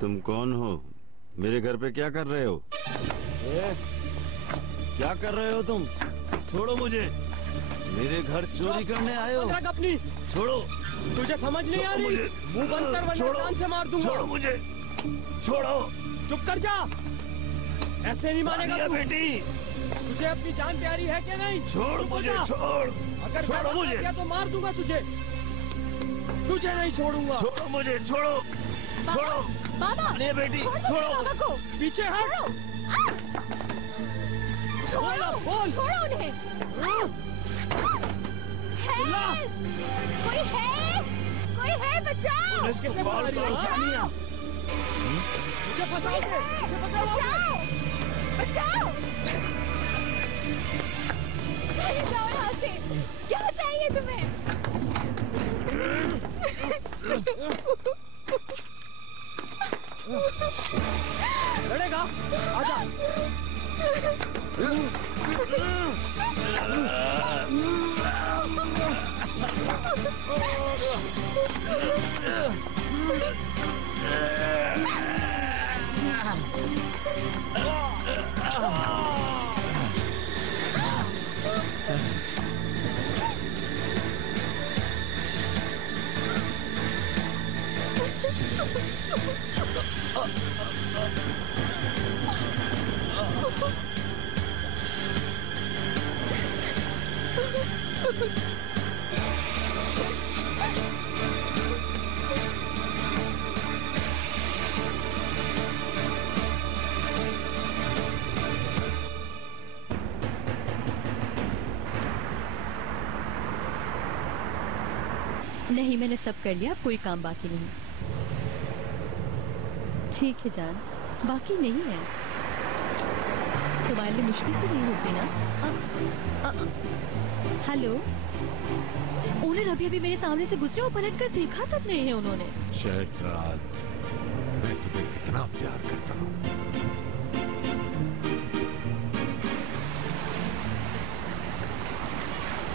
तुम कौन हो? मेरे घर पे क्या कर रहे हो? क्या कर रहे हो तुम? छोड़ो मुझे। मेरे घर चोरी करने आए हो? अपनी छोड़ो। तुझे समझ नहीं आ रही? मुंह बंद कर वरना जान से मार दूंगा। छोड़ो मुझे। छोड़ो। चुप कर जा। ऐसे नहीं मानेगा तू। बेटी, तुझे अपनी जान प्यारी है क्या नहीं? छोड़ मुझे, छोड़। अगर छोड़ो मुझे तो मार दूंगा तुझे। तुझे नहीं छोड़ूंगा। छोड़ो मुझे, छोड़ो। छोड़ो बाबा, बेटी, छोड़ो। बाबा को पीछे हट। छोड़ो, बोल। छोड़ो उन्हें। कोई है? कोई है? बचाओ। कैसे मार रही है सानिया? मुझे फंसाओगे? बचाओ, बचाओ। चले जाओ यहाँ से। क्या चाहिए तुम्हें? लड़ेगा? आजा। नहीं, मैंने सब कर लिया, कोई काम बाकी नहीं। ठीक है जान, बाकी नहीं है। तुम्हारे लिए मुश्किल तो नहीं होगी ना? हेलो, उन्हें अभी अभी मेरे सामने से गुजरे और पलट कर देखा तक नहीं है उन्होंने। शहजाद, मैं तुम्हें कितना प्यार करता हूँ।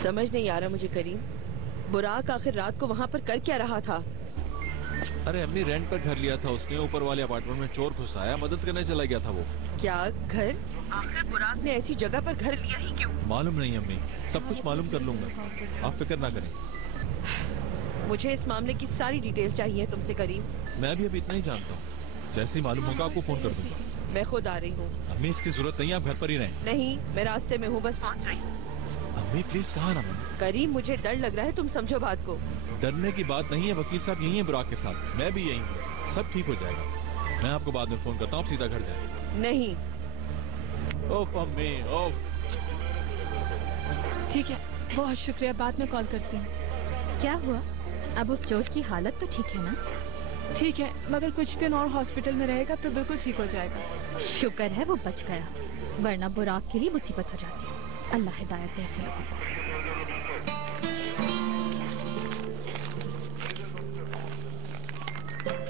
समझ नहीं आ रहा मुझे करीम, बुराक आखिर रात को वहाँ पर कर क्या रहा था? अरे अम्मी, रेंट पर घर लिया था उसने, ऊपर वाले अपार्टमेंट में चोर घुस आया, मदद करने चला गया था वो। क्या घर? आखिर बुराक ने ऐसी जगह पर घर लिया ही क्यों? मालूम नहीं अम्मी, सब कुछ मालूम कर लूंगा, आप फिक्र ना करें। मुझे इस मामले की सारी डिटेल चाहिए तुमसे करीम। मैं भी अभी इतना ही जानता हूँ, जैसे ही मालूम होगा आपको फोन कर दूंगा। मैं खुद आ रही हूँ। अम्मी, इसकी जरूरत नहीं है, आप घर पर ही रहें। नहीं, मैं रास्ते में हूँ, बस पहुँच रही हूँ। अम्मी प्लीज, कहाँ ना मैंने? करीम, मुझे डर लग रहा है, तुम समझो बात को। डरने की बात नहीं है, वकील साहब यही है बुराक के साथ, मैं भी यही हूँ, सब ठीक हो जाएगा। मैं आपको बाद में फोन करता हूँ, आप सीधा घर जाए। नहीं। ओफ अम्मी, ओफ। ठीक है, बहुत शुक्रिया, बाद में कॉल करती हूँ। क्या हुआ? अब उस चोट की हालत तो ठीक है ना? ठीक है, मगर कुछ दिन और हॉस्पिटल में रहेगा तो बिल्कुल ठीक हो जाएगा। शुक्र है वो बच गया, वरना बुराक के लिए मुसीबत हो जाती। अल्लाह हिदायत दे ऐसे लोगों को।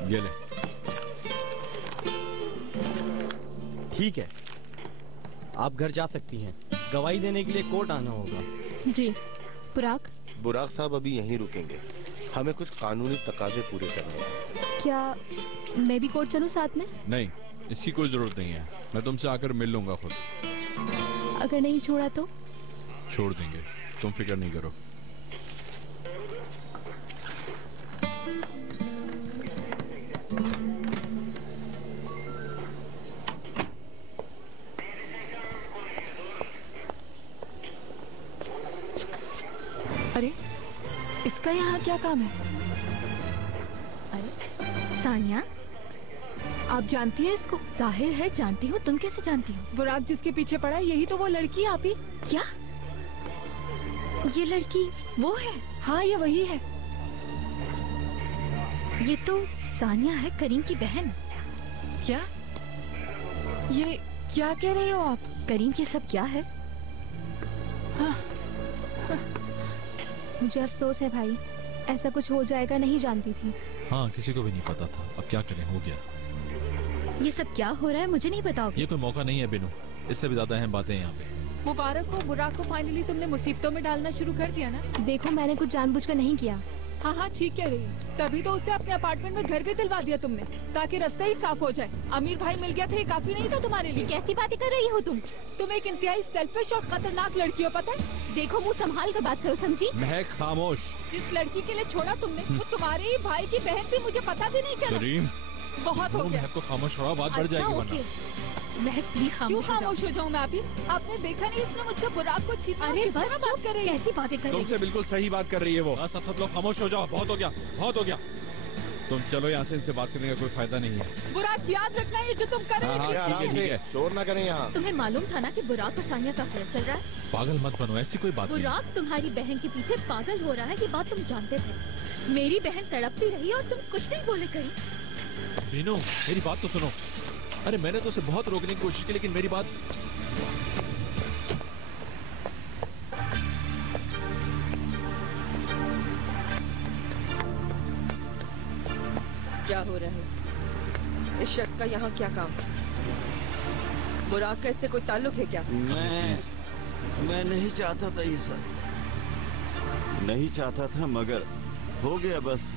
ये ले। ठीक है, आप घर जा सकती हैं। गवाही देने के लिए कोर्ट आना होगा। जी। बुराक? बुराक साहब अभी यहीं रुकेंगे, हमें कुछ कानूनी तकाजे पूरे करने हैं। क्या मैं भी कोर्ट चलूं साथ में? नहीं, इसकी कोई जरूरत नहीं है, मैं तुमसे आकर मिल लूंगा खुद। अगर नहीं छोड़ा तो? छोड़ देंगे, तुम फिक्र नहीं करो। अरे, इसका यहाँ क्या काम है? अरे सानिया, आप जानती हैं इसको? जाहिर है जानती हूँ, तुम कैसे जानती हो? बुराक जिसके पीछे पड़ा है, यही तो वो लड़की है। आप ही? क्या ये लड़की वो है? हाँ, ये वही है। ये तो सानिया है, करीम की बहन। क्या? ये क्या कह रही हो आप? करीम ये सब क्या है? हाँ। मुझे अफसोस है भाई, ऐसा कुछ हो जाएगा नहीं जानती थी। हाँ, किसी को भी नहीं पता था, अब क्या करें, हो गया। ये सब क्या हो रहा है, मुझे नहीं बताओगे? ये कोई मौका नहीं है बिनू, इससे भी ज्यादा अहम बातें यहाँ पे। मुबारक हो, बुराक को फाइनली तुमने मुसीबतों में डालना शुरू कर दिया ना। देखो, मैंने कुछ जानबूझकर नहीं किया, हाँ हाँ ठीक कह रही है। तभी तो उसे अपने अपार्टमेंट में घर भी दिलवा दिया तुमने, ताकि रास्ता ही साफ हो जाए। अमीर भाई मिल गया था, ये काफी नहीं था तुम्हारे लिए? कैसी बातें कर रही हो तुम एक इंतहाई सेल्फिश और खतरनाक लड़की हो, पता है? देखो मुंह संभाल कर बात करो, समझी? महक खामोश। जिस लड़की के लिए छोड़ा तुमने, वो तुम्हारे ही भाई की बहन थी, मुझे पता भी नहीं चला। करीम, बहुत हो गया। महक को खामोश करो, बात बढ़ जाएगी वरना। महक प्लीज क्यों खामोश हो जाऊँ मैं अभी? आपने देखा नहीं उसने मुझसे बुराक को छीना? अरे किस बस तरह बात कर रही है? कैसी बातें कर रही तुमसे बिल्कुल सही बात कर रही है वो। बस अब सब लोग खामोश हो जाओ, बहुत हो गया, बहुत हो गया। तुम चलो यहाँ से, इनसे बात करने का कोई फायदा नहीं है। बुराक याद रखना, ये जो तुम कर रहे हाँ, हो। ठीक है, आराम ठीक से, है। शोर ना करें यहाँ। तुम्हें मालूम था ना कि बुराक और सानिया का अफेयर चल रहा है? पागल मत बनो, ऐसी कोई बात नहीं। बुराक तुम्हारी बहन के पीछे पागल हो रहा है, ये बात तुम जानते थे। मेरी बहन तड़पती रही और तुम कुछ नहीं बोले कहीं। बीनू, मेरी बात तो सुनो। अरे मैंने तो उसे बहुत रोकने की कोशिश की, लेकिन मेरी बात। क्या हो रहा है? इस शख्स का यहाँ क्या काम? बुराक का इससे कोई ताल्लुक है क्या? मैं नहीं चाहता था ये सब, नहीं चाहता था, मगर हो गया बस।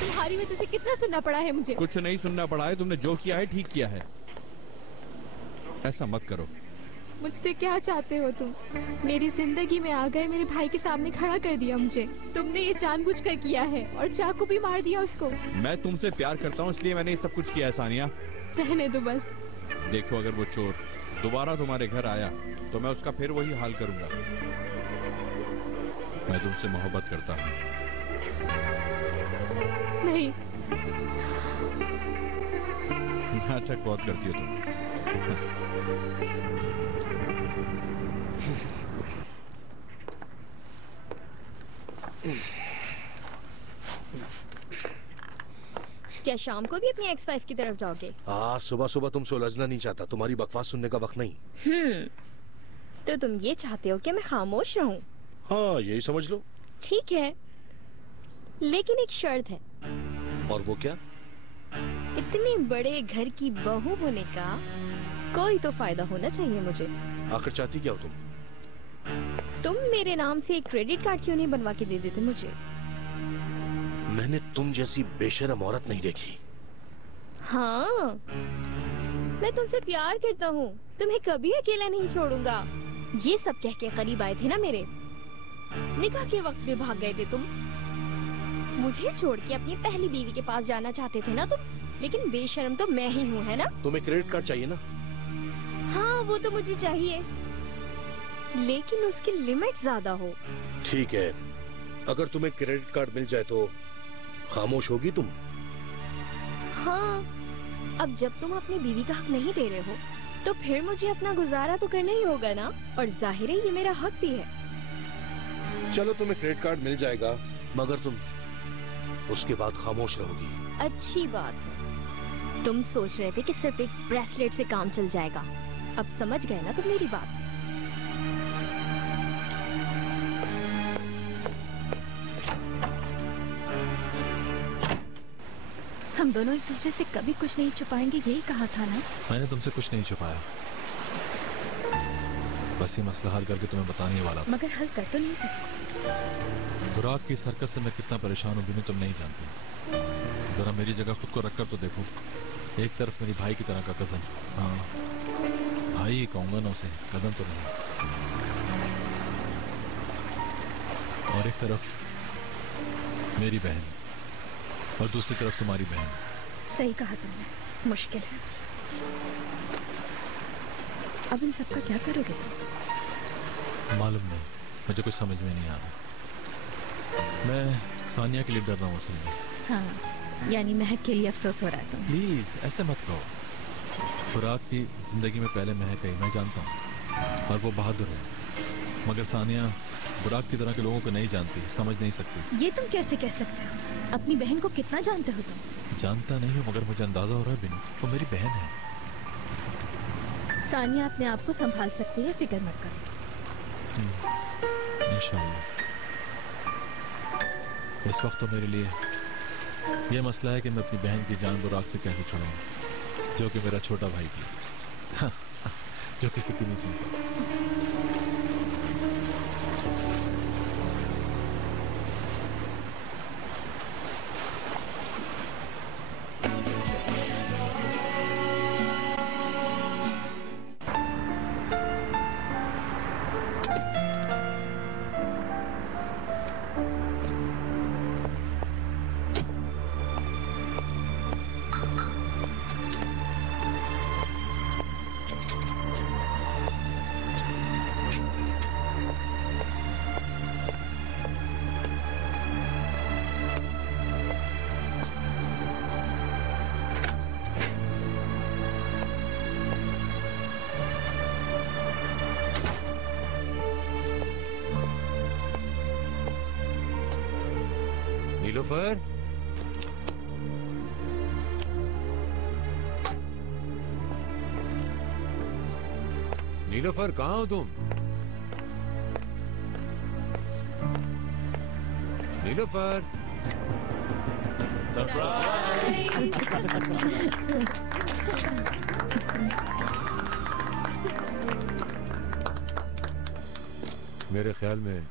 तुम्हारी वजह से कितना सुनना पड़ा है मुझे। कुछ नहीं सुनना पड़ा है, तुमने जो किया है ठीक किया है। ऐसा मत करो। मुझसे क्या चाहते हो तुम? मेरी जिंदगी में आ गए, मेरे भाई के सामने खड़ा कर दिया मुझे। तुमने ये जानबूझकर किया है और चाकू भी मार दिया उसको। मैं तुमसे प्यार करता हूँ, इसलिए मैंने ये सब कुछ किया है सानिया। रहने दो बस। देखो, अगर वो चोर दोबारा तुम्हारे घर आया तो मैं उसका फिर वही हाल करूंगा। मैं तुमसे मोहब्बत करता हूँ। नहीं। नाटक बहुत करती हो तुम। क्या शाम को भी अपनी एक्स वाइफ की तरफ जाओगे? आज सुबह सुबह तुमसे उलझना नहीं चाहता, तुम्हारी बकवास सुनने का वक्त नहीं। तो तुम ये चाहते हो कि मैं खामोश रहूं? हाँ, यही समझ लो। ठीक है, लेकिन एक शर्त है। और वो क्या? इतने बड़े घर की बहू होने का कोई तो फायदा होना चाहिए मुझे। आखिर चाहती क्या हो तुम? तुम मेरे नाम से एक क्रेडिट कार्ड क्यों नहीं बनवा के दे देते मुझे? मैंने तुम जैसी बेशरम औरत नहीं देखी। हाँ, मैं तुमसे प्यार करता हूँ, तुम्हें कभी अकेला नहीं छोड़ूंगा। ये सब कह के करीब आए थे ना मेरे। निकाह के वक्त भी भाग गए थे तुम। मुझे छोड़ के अपनी पहली बीवी के पास जाना चाहते थे ना तुम, लेकिन बेशर्म तो मैं ही हूँ, है ना? तुम्हें क्रेडिट कार्ड चाहिए ना? हाँ, वो तो मुझे चाहिए, लेकिन उसकी लिमिट ज्यादा हो। ठीक है, अगर तुम्हें क्रेडिट कार्ड मिल जाए तो खामोश होगी तुम? हाँ, अब जब तुम अपनी बीवी का हक नहीं दे रहे हो, तो फिर मुझे अपना गुजारा तो करना ही होगा ना, और जाहिर है ये मेरा हक भी है। चलो, तुम्हें क्रेडिट कार्ड मिल जाएगा, मगर तुम उसके बाद खामोश रहोगी। अच्छी बात है। तुम सोच रहे थे कि सिर्फ एक ब्रेसलेट से काम चल जाएगा। अब समझ गए ना तुम मेरी बात? हम दोनों एक दूसरे से कभी कुछ नहीं छुपाएंगे, यही कहा था ना? मैंने तुमसे कुछ नहीं छुपाया, बस ये मसला हल करके तुम्हें बताने वाला था। मगर हल कर तो नहीं सकते। बुराक की इस हरकत से मैं कितना परेशान हूँ बिनु, तुम नहीं जानती। जरा मेरी जगह खुद को रखकर तो देखो। एक तरफ मेरी भाई की तरह का कजन, हाँ भाई ही कहूँगा ना उसे, कजन तो नहीं, और एक तरफ मेरी बहन, और दूसरी तरफ तुम्हारी बहन। सही कहा तुमने, मुश्किल है। अब इन सब का क्या करोगे तुम? मालूम नहीं, मुझे कुछ समझ में नहीं आ रहा। मैं सानिया के लिए डर रहा हूँ असल में। हाँ, यानी महक के लिए अफसोस हो रहा है तुम्हें? प्लीज ऐसे मत कहो। बुराक की जिंदगी में पहले महक आई, मैं जानता हूँ, और वो बहादुर है, मगर सानिया बुराक की तरह के लोगों को नहीं जानती, समझ नहीं सकती। ये तुम कैसे कह सकते हो? अपनी बहन को कितना जानते हो तुम? जानता नहीं हूँ, मगर मुझे अंदाजा हो रहा है बिनु, वो मेरी बहन है। सानिया अपने आप को संभाल सकती है, फिक्र मत करो। इंशाल्लाह। इस वक्त तो मेरे लिए ये मसला है कि मैं अपनी बहन की जान बुराक से कैसे छुड़ाऊं, जो कि मेरा छोटा भाई भी, जो किसी की नहीं सुनता। नीलोफर, नीलोफर कहाँ हो तुम? नीलोफर, मेरे ख्याल में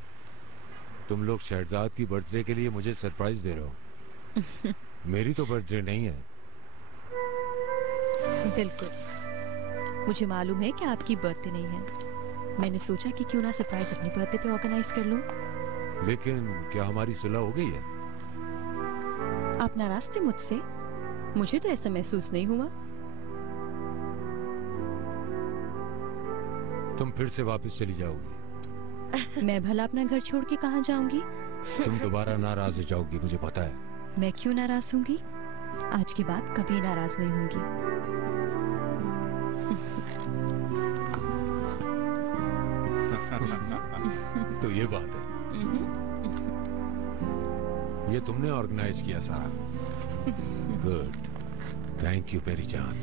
तुम लोग शहजाद की बर्थडे के लिए मुझे सरप्राइज दे रहे हो। मेरी तो बर्थडे नहीं है। बिल्कुल, मुझे मालूम है कि आपकी बर्थडे नहीं है। मैंने सोचा कि क्यों ना सरप्राइज अपनी बर्थडे पे ऑर्गेनाइज कर लूं। लेकिन क्या हमारी सुलह हो गई है? आप नाराज थे मुझसे? मुझे तो ऐसा महसूस नहीं हुआ। तुम फिर से वापस चली जाओगी। मैं भला अपना घर छोड़ के कहाँ जाऊंगी? तुम दोबारा नाराज हो जाओगी, मुझे पता है। मैं क्यों नाराज होंगी? आज के बाद कभी नाराज नहीं होंगी। तो ये बात है। ये तुमने ऑर्गेनाइज किया सारा। गुड, थैंक यू मेरी जान।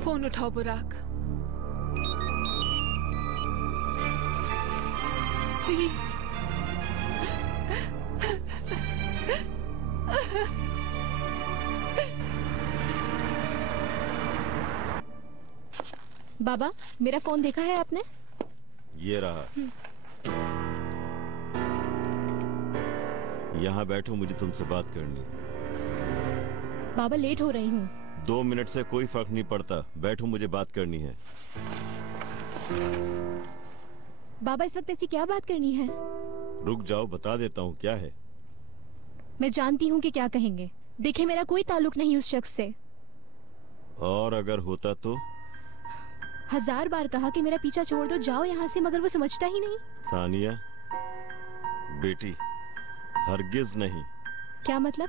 फोन उठाओ बुराक, प्लीज। बाबा, मेरा फोन देखा है आपने? ये रहा। यहाँ बैठो, मुझे तुमसे बात करनी है। बाबा, लेट हो रही हूँ। 2 मिनट से कोई फर्क नहीं पड़ता, बैठो, मुझे बात करनी है। बाबा, इस वक्त ऐसी क्या बात करनी है? रुक जाओ, बता देता हूँ क्या है। मैं जानती हूँ कि क्या कहेंगे। देखिए, मेरा कोई ताल्लुक नहीं उस शख्स से। और अगर होता तो? 1000 बार कहा कि मेरा पीछा छोड़ दो, जाओ यहाँ से, मगर वो समझता ही नहीं। सानिया बेटी, हरगिज नहीं। क्या मतलब?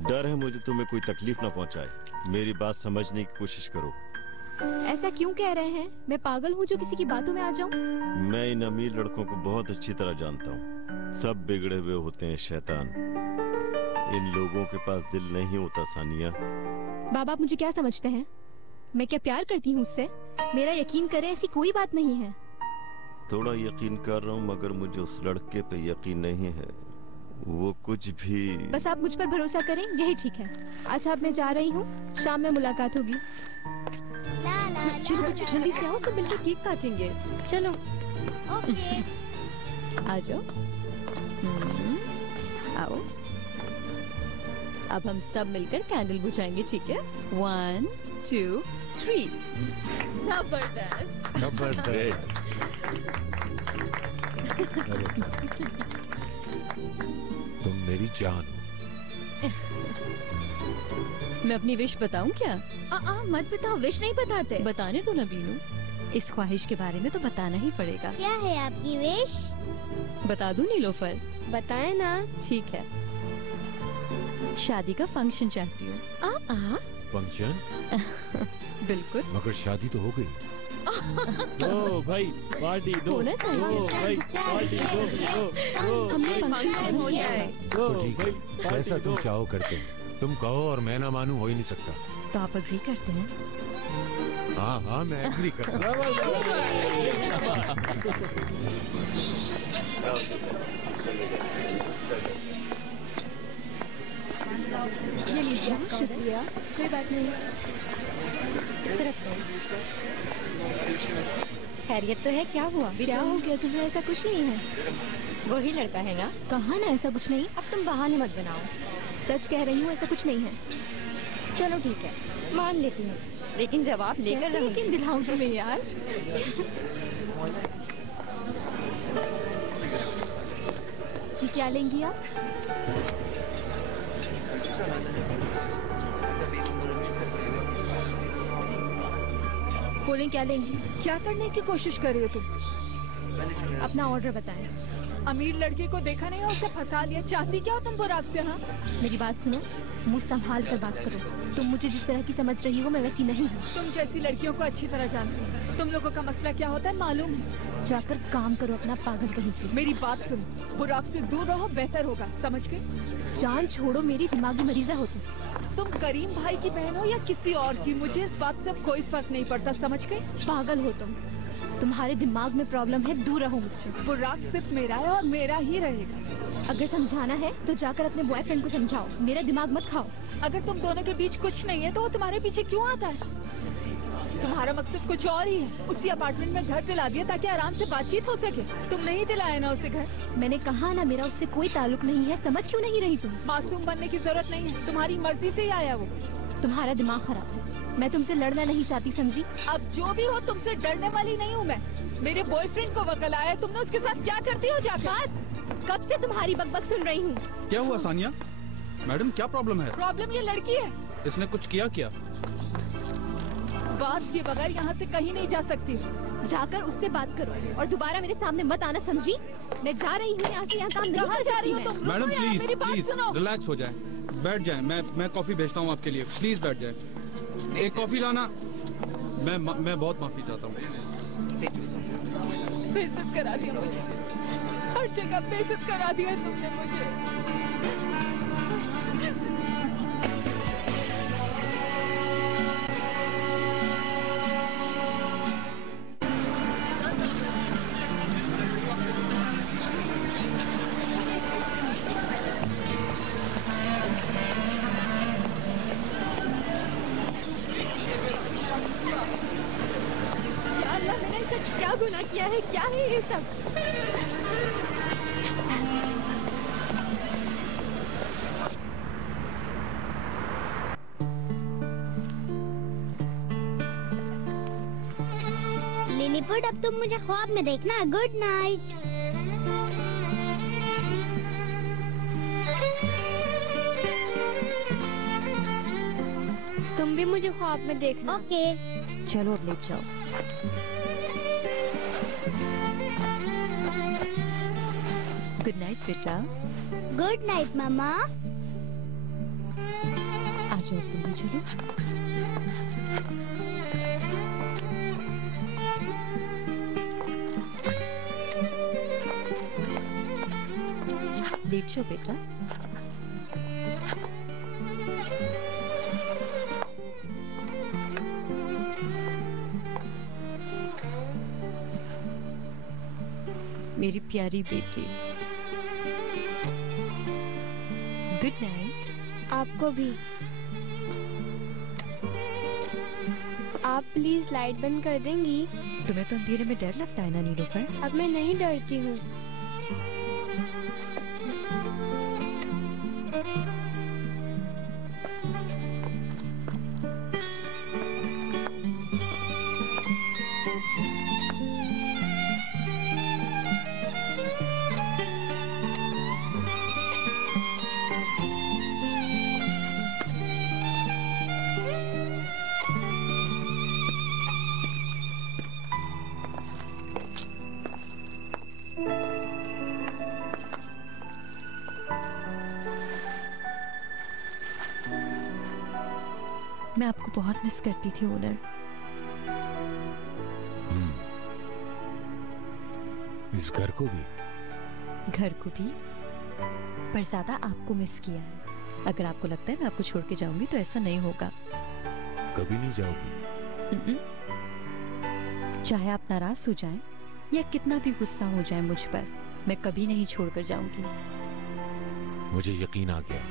डर है मुझे तुम्हें कोई तकलीफ ना पहुंचाए। मेरी बात समझने की कोशिश करो। ऐसा क्यों कह रहे हैं? मैं पागल हूँ जो किसी की बातों में आ जाऊं? मैं इन अमीर लड़कों को बहुत अच्छी तरह जानता हूँ। सब बिगड़े हुए होते हैं शैतान। इन लोगों के पास दिल नहीं होता सानिया। बाबा, आप मुझे क्या समझते हैं? मैं क्या प्यार करती हूँ उससे? मेरा यकीन करें, ऐसी कोई बात नहीं है। थोड़ा यकीन कर रहा हूँ, मगर मुझे उस लड़के पे यकीन नहीं है। वो कुछ भी। बस आप मुझ पर भरोसा करें, यही ठीक है। अच्छा, अब मैं जा रही हूँ, शाम में मुलाकात होगी। चलो बच्चों, जल्दी से आओ, सब मिलकर केक काटेंगे। चलो। आ जाओ। आओ। अब हम सब मिलकर कैंडल बुझाएंगे, ठीक है? 1 2 3। जबरदस्त। जबरदस्त। तुम मेरी जान हो। मैं अपनी विश बताऊं क्या? मत बताओ, विश नहीं बताते। बताने दो ना बीनू, इस ख्वाहिश के बारे में तो बताना ही पड़ेगा। क्या है आपकी विश? बता दूं नीलोफर? बताए ना। ठीक है, शादी का फंक्शन चाहती हूँ। फंक्शन? बिल्कुल। मगर शादी तो हो गई। ओ भाई, पार्टी दो। होना चाहिए। ओ भाई, पार्टी दो। हमने फंक्शन हो जाए। तो ठीक है, जैसा तुम चाहो करते हैं। तुम कहो और मैं ना मानूं, हो ही नहीं सकता। तो आप अग्री करते हैं? हाँ हाँ, मैं एग्री करता हूँ। ये लीजिए। शुक्रिया। कोई बात नहीं। इस तरफ से। खैरियत तो है? क्या हुआ? क्या हो गया तुम्हें? ऐसा कुछ नहीं है। वही लड़का है ना? कहा ना ऐसा कुछ नहीं। अब तुम बहाने मत बनाओ। सच कह रही हूँ, ऐसा कुछ नहीं है। चलो ठीक है, मान लेती हूँ, लेकिन जवाब लेकर रहूंगी। यकीन दिलाऊं तुम्हें यार। जी, क्या लेंगी आप? बोलें, क्या लेंगी? क्या करने की कोशिश कर रही हो तुम? अपना ऑर्डर बताएं। अमीर लड़के को देखा नहीं और उसे फंसा लिया। चाहती क्या हो तुम बुराक से? हाँ, मेरी बात सुनो, मुझ संभाल कर बात करो। तुम मुझे जिस तरह की समझ रही हो मैं वैसी नहीं हूँ। तुम जैसी लड़कियों को अच्छी तरह जानती हो। तुम लोगों का मसला क्या होता है मालूम है। जाकर काम करो अपना, पागल कहीं की। मेरी बात सुनो, बुराक से दूर रहो, बेहतर होगा, समझ गए? जान छोड़ो, मेरी दिमागी मरीजा हो तुम करीम भाई की बहन हो या किसी और की, मुझे इस बात से कोई फर्क नहीं पड़ता, समझ गए? पागल हो तुम, तुम्हारे दिमाग में प्रॉब्लम है, दूर रहो मुझसे। बुराक सिर्फ मेरा है और मेरा ही रहेगा। अगर समझाना है तो जाकर अपने बॉयफ्रेंड को समझाओ, मेरा दिमाग मत खाओ। अगर तुम दोनों के बीच कुछ नहीं है तो वो तुम्हारे पीछे क्यों आता है? तुम्हारा मकसद कुछ और ही है। उसी अपार्टमेंट में घर दिला दिया ताकि आराम से बातचीत हो सके। तुम नहीं दिलाया ना उसे घर। मैंने कहा ना, मेरा उससे कोई ताल्लुक नहीं है, समझ क्यों नहीं रही तुम? मासूम बनने की जरूरत नहीं है, तुम्हारी मर्जी से ही आया वो। तुम्हारा दिमाग खराब है, मैं तुमसे लड़ना नहीं चाहती, समझी? अब जो भी हो, तुमसे डरने वाली नहीं हूँ मैं। मेरे बॉयफ्रेंड को वकल आया, तुमने उसके साथ क्या करती हो जाकर? बस, कब से तुम्हारी बकबक सुन रही हूँ। क्या हुआ सानिया? मैडम क्या प्रॉब्लम है? प्रॉब्लम ये लड़की है। इसने कुछ किया क्या? बात के बगैर यहाँ से कहीं नहीं जा सकती। जाकर उससे बात करो और दोबारा मेरे सामने मत आना, समझी? मैं जा रही हूँ यहाँ से, यहाँ काम नहीं कर सकती मैं। मैडम प्लीज प्लीज रिलैक्स हो जाए, बैठ जाए। मैं कॉफी भेजता हूँ आपके लिए, प्लीज बैठ जाए। एक कॉफी लाना। मैं बहुत माफी चाहता हूँ। बेइज्जत करा दिया मुझे, हर जगह बेइज्जत करा दिया तुमने मुझे। क्या गुनाह किया है? क्या है ये सब? लिलीपुट, अब तुम मुझे ख्वाब में देखना। Good night. तुम भी मुझे ख्वाब में देखना। ओके। चलो अब लेट जाओ। गुड नाइट बेटा। गुड नाइट मामा। आ जाओ तुम भी, चलो। लेट जाओ बेटा। मेरी प्यारी बेटी, गुड नाइट। आपको भी। आप प्लीज लाइट बंद कर देंगी? तुम्हें तो अंधेरे में डर लगता है ना नीलोफर? अब मैं नहीं डरती हूँ। मैं आपको बहुत मिस करती थी ओनर। इस घर को भी? घर को भी, पर ज्यादा आपको मिस किया है। अगर आपको लगता है मैं आपको छोड़ के जाऊंगी तो ऐसा नहीं होगा। कभी नहीं जाओगी? चाहे आप नाराज हो जाएं या कितना भी गुस्सा हो जाए मुझ पर, मैं कभी नहीं छोड़कर जाऊंगी। मुझे यकीन आ गया।